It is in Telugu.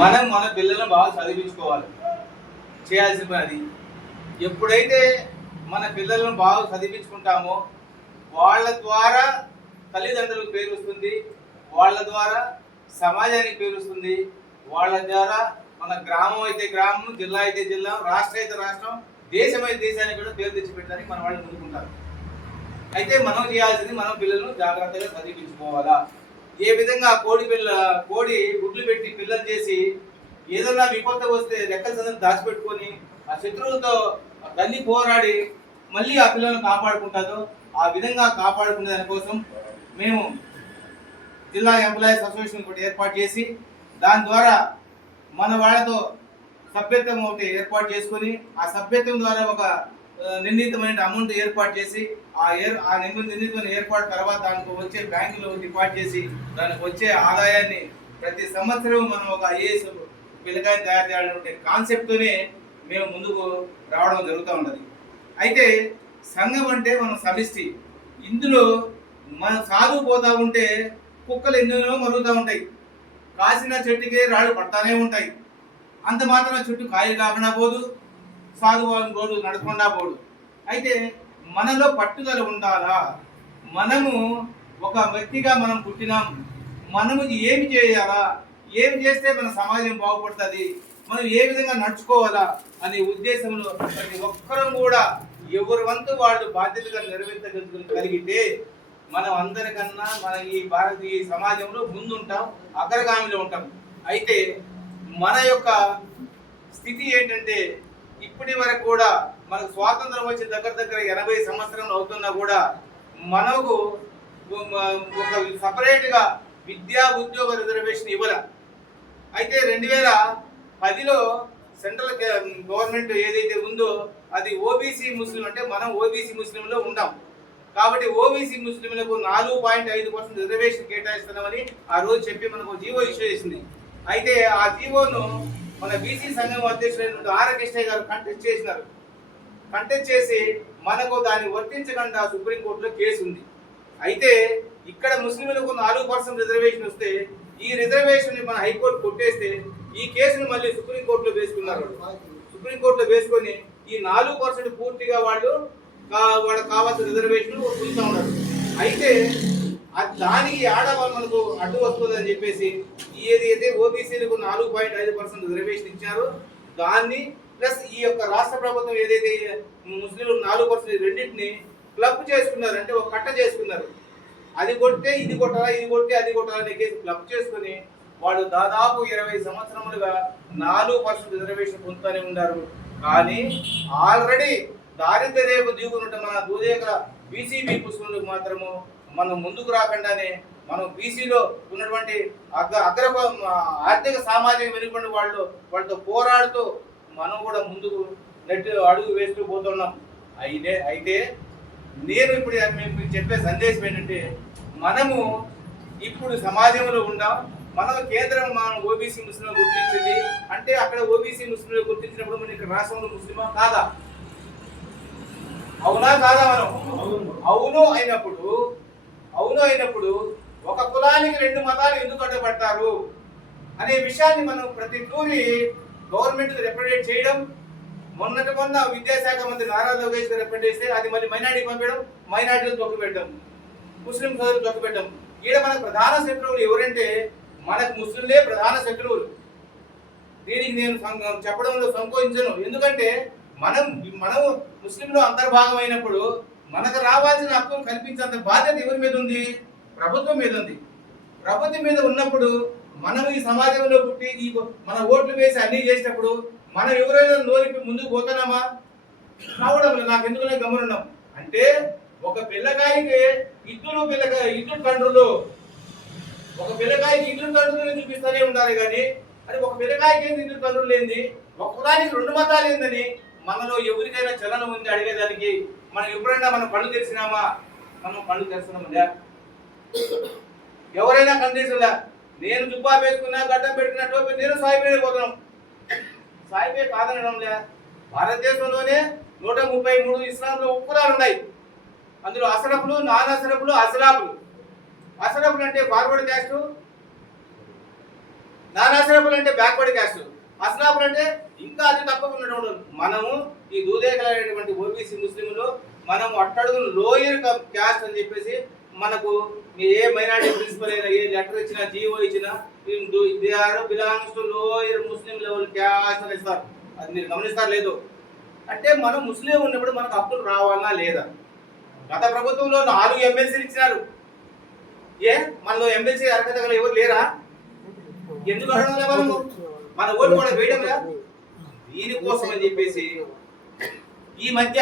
మనం మన పిల్లలను బాగా చదివించుకోవాలి. చేయాల్సిన పని అది. ఎప్పుడైతే మన పిల్లలను బాగా చదివించుకుంటామో వాళ్ళ ద్వారా తల్లిదండ్రులకు పేరు వస్తుంది, వాళ్ళ ద్వారా సమాజానికి పేరు వస్తుంది, వాళ్ళ ద్వారా మన గ్రామం అయితే గ్రామం, జిల్లా అయితే జిల్లా, రాష్ట్రం అయితే రాష్ట్రం, దేశం అయితే దేశానికి కూడా పేరు తెచ్చిపెట్టడానికి మన వాళ్ళు ముందుకుంటారు. అయితే మనం చేయాల్సింది మనం పిల్లలను జాగ్రత్తగా చదివించుకోవాలా. ఏ విధంగా కోడి గుడ్లు పెట్టి పిల్లలు చేసి ఏదన్నా విపత్తు వస్తే రెక్కల సందర్భం దాచిపెట్టుకొని ఆ శత్రువులతో తల్లి పోరాడి మళ్ళీ ఆ పిల్లలను కాపాడుకుంటుందో ఆ విధంగా కాపాడుకునే దానికోసం మేము జిల్లా ఎంప్లాయీస్ అసోసియేషన్ ఒకటి ఏర్పాటు చేసి దాని ద్వారా మన వాళ్ళతో సభ్యత్వం ఒకటి ఏర్పాటు చేసుకొని ఆ సభ్యత్వం ద్వారా ఒక నిర్ణీతమైన అమౌంట్ ఏర్పాటు చేసి ఆ నిర్ణీతమైన ఏర్పాటు తర్వాత దానికి వచ్చే బ్యాంకులో డిపాజిట్ చేసి దానికి వచ్చే ఆదాయాన్ని ప్రతి సంవత్సరం మనం ఒక ఐఏఎస్ పిల్లకాయని తయారు చేయాలనే కాన్సెప్ట్తోనే మేము ముందుకు రావడం జరుగుతూ ఉన్నది. అయితే సంఘం అంటే మనం సమిష్టి. ఇందులో మనం సాధుపోతూ ఉంటే కుక్కలు ఎన్నెన్నో మరుగుతూ ఉంటాయి, కాసిన చెట్టుకి రాళ్ళు పడతానే ఉంటాయి. అంత మాత్రం చుట్టూ కాయలు కాకుండా పోదు, సాధు రోడ్డు నడకుండా పోడు. అయితే మనలో పట్టుదల ఉండాలా. మనము ఒక వ్యక్తిగా మనం పుట్టినాం, మనము ఏమి చేయాలా, ఏమి చేస్తే మన సమాజం బాగుపడుతుంది, మనం ఏ విధంగా నడుచుకోవాలా అనే ఉద్దేశంలో ప్రతి ఒక్కరం కూడా ఎవరి వంతు వాళ్ళు బాధ్యతగా నెరవేర్చగలిగితే మనం అందరికన్నా మన ఈ భారతీయ సమాజంలో ముందుంటాం, అగ్రగామిలో ఉంటాం. అయితే మన యొక్క స్థితి ఏంటంటే ఇప్పటి వరకు కూడా మనకు స్వాతంత్రం వచ్చి దగ్గర 80 సంవత్సరాలు అవుతున్నా కూడా మనకు ఒక సపరేట్గా విద్యా ఉద్యోగ రిజర్వేషన్ ఇవ్వాల. అయితే 2010లో సెంట్రల్ గవర్నమెంట్ ఏదైతే ఉందో అది ఓబీసీ ముస్లిం, అంటే మనం ఓబీసీ ముస్లింలో ఉన్నాం కాబట్టి ఓబీసీ ముస్లింలకు 4.5% రిజర్వేషన్ కేటాయిస్తున్నామని ఆ రోజు చెప్పి మనకు జీవో ఇష్యూ చేసింది. అయితే ఆ జీవోను మన బీసీ సంఘం అధ్యక్షులైన ఆర్ కృష్ణయ్య గారు కంటెస్ట్ చేసి మనకు దాన్ని వర్తించకుండా సుప్రీంకోర్టులో కేసు ఉంది. అయితే ఇక్కడ ముస్లింలకు 4% రిజర్వేషన్ వస్తే ఈ రిజర్వేషన్ మన హైకోర్టు కొట్టేస్తే ఈ కేసును మళ్ళీ సుప్రీంకోర్టులో వేసుకున్నారు. సుప్రీంకోర్టులో వేసుకొని ఈ 4% పూర్తిగా వాళ్ళకి కావాల్సిన రిజర్వేషన్ పొందుతూ ఉన్నారు. అయితే దానికి ఆడవాళ్ళు మనకు అడ్డు వస్తుందని చెప్పేసి ఏదైతే ఓబీసీలకు 4.5% రిజర్వేషన్ ఇచ్చారో దాన్ని ప్లస్ ఈ యొక్క రాష్ట్ర ప్రభుత్వం ఏదైతే ముస్లింలకు 4% రెండింటిని క్లబ్ చేసుకున్నారు, అంటే ఒక కట్ట చేసుకున్నారు. అది కొట్టే ఇది కొట్టాలా, ఇది కొట్టే అది కొట్టాలనే కేసు క్లబ్ చేసుకుని వాళ్ళు దాదాపు 20 సంవత్సరములుగా 4% రిజర్వేషన్ పొందుతూనే ఉన్నారు. కానీ ఆల్రెడీ దారిద్ర్య రేపు దిగుతున్నట్టు మన దూదేకల బీసీబీ పుస్తకాలకు మాత్రము మనం ముందుకు రాకుండానే మనం బీసీలో ఉన్నటువంటి ఆర్థిక సామాజిక వెనుకబడిన వాళ్ళతో పోరాడుతూ మనం కూడా ముందుకు అడుగు వేస్తూ పోతున్నాం. అయితే నేను ఇప్పుడు మీకు చెప్పే సందేశం ఏంటంటే మనము ఇప్పుడు సమాజంలో ఉన్నాం. మనం కేంద్రం మనం ఓబీసీ ముస్లింలు గుర్తించింది అంటే అక్కడ ఓబీసీ ముస్లింలు గుర్తించినప్పుడు మనం ఇక్కడ రాష్ట్రంలో ముస్లిమా కాదా, అవునా కాదా? మనం అవును అయినప్పుడు ఒక కులానికి 2 మతాలు ఎందుకు అడ్డపడతారు అనే విషయాన్ని మనం ప్రతి తూరి గవర్నమెంట్ రిప్రజెంట్ చేయడం. మొన్న విద్యాశాఖ మంత్రి నారా లోకేష్ గారు రిప్రజెంట్ చేస్తే అది మళ్ళీ మైనార్టీకి పంపడం, మైనార్టీలు తొక్కుపెట్టడం, ముస్లిం సోదరులు తొక్కుపెట్టడం. ఈడ మనకు ప్రధాన శత్రువులు ఎవరంటే మనకు ముస్లింలే ప్రధాన శత్రువులు. దీనికి నేను చెప్పడంలో సంకోచించను. ఎందుకంటే మనం ముస్లింలో అంతర్భాగం అయినప్పుడు మనకు రావాల్సిన హక్కులు కల్పించేంత బాధ్యత ఎవరి మీద ఉంది? ప్రభుత్వం మీద ఉంది. ప్రభుత్వం మీద ఉన్నప్పుడు మనం ఈ సమాజంలో పుట్టి మన ఓట్లు వేసి అన్ని చేసినప్పుడు మనం ఎవరైనా నోరికి ముందుకు పోతున్నామా? రావడం నాకు ఎందుకనే గమనున్నాం. అంటే ఒక పిల్లకాయకి ఇద్దరు తండ్రులు, ఒక పిల్లకాయకి ఇద్దరు తండ్రులు చూపిస్తూనే ఉండాలి. కానీ అది ఒక పిల్లకాయకి ఏంది ఇద్దరు తండ్రులు ఏంది, ఒక్కదానికి 2 మతాలు ఏందని మనలో ఎవరికైనా చలనం ఉంది అడిగేదానికి. మనం ఎప్పుడైనా మనం కళ్ళు తెరిచినామా? మనం కళ్ళు తెరుస్తున్నామా? ఎవరైనా కనిపిస్తుందా? నేను జుబ్బా వేసుకున్నా, గడ్డం పెట్టినట్టు నేను సాయిపే పోతున్నాం. సాయిపే కాదనడంలే. భారతదేశంలోనే 133 ఇస్లాంలో ఉపకులాలు ఉన్నాయి. అందులో అసరఫులు, నాన్ అసరఫులు, అసలాఫులు. అసరఫులు అంటే ఫార్వర్డ్ క్యాస్ట్, నాన్ అసనాపులు అంటే బ్యాక్వర్డ్ క్యాస్ట్, అసనాపులు అంటే ఇంకా అది తక్కువ ఉన్నటువంటి. మనము ఈ దూదేకలైనటువంటి ఓబీసీ ముస్లింలు మనం అట్టడుగు లోయర్ క్యాస్ట్ అని చెప్పేసి మనకు ఏ మైనారిటీ ప్రిన్సిపల్ అయినా ఏ లెటర్ ఇచ్చినా జీవో ఇచ్చినా they are belongs to lower Muslim level caste అని ఇస్తారు. అది మీరు గమనిస్తారు లేదు? అంటే మనం ముస్లిం ఉన్నప్పుడు మనకు హక్కులు రావాలా లేదా? గత ప్రభుత్వంలో 4 ఎమ్మెల్సీలు ఇచ్చినారు. ఏ మనలో ఎమ్మెల్సీ అర్హత గల ఎవరు లేరా? ఎందుకు అడగలే మనము? మన ఓటు కూడా వేయడం లేదా? దీనికోసం అని చెప్పేసి ఈ మధ్య